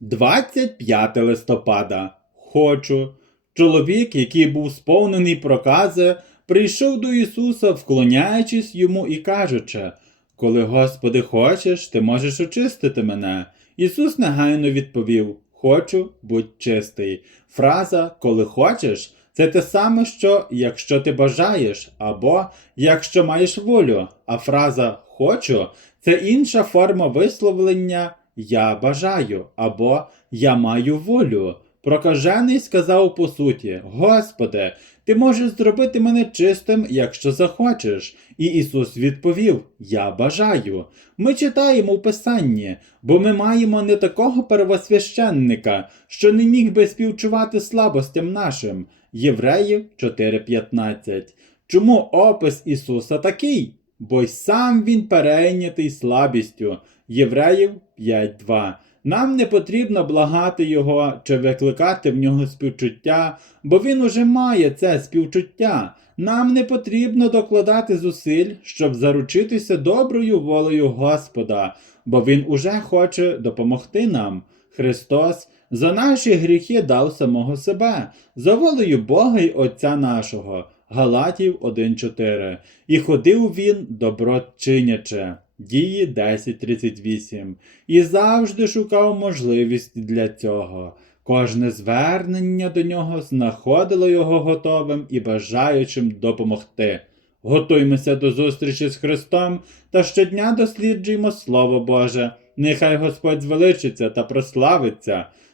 25 листопада. Хочу. Чоловік, який був сповнений прокази, прийшов до Ісуса, вклоняючись йому і кажучи: Коли, Господи, хочеш, ти можеш очистити мене. Ісус негайно відповів: Хочу, будь чистий. Фраза коли хочеш це те саме, що якщо ти бажаєш, або якщо маєш волю. А фраза хочу це інша форма висловлення Я бажаю або Я маю волю. Прокажений сказав по суті: Господи, ти можеш зробити мене чистим, якщо захочеш. І Ісус відповів: Я бажаю. Ми читаємо в Писанні, бо ми маємо не такого первосвященника, що не міг би співчувати слабостям нашим. Євреїв 4.15. Чому опис Ісуса такий? Бо й сам він перейнятий слабістю. Євреїв 5.2. Нам не потрібно благати Його чи викликати в нього співчуття, бо він уже має це співчуття. Нам не потрібно докладати зусиль, щоб заручитися доброю волею Господа, бо Він уже хоче допомогти нам. Христос за наші гріхи дав самого себе, за волею Бога й Отця нашого. Галатів 1.4. І ходив він добро чиняче. Дії 10.38. І завжди шукав можливість для цього. Кожне звернення до нього знаходило його готовим і бажаючим допомогти. Готуймося до зустрічі з Христом та щодня досліджуємо Слово Боже. Нехай Господь звеличиться та прославиться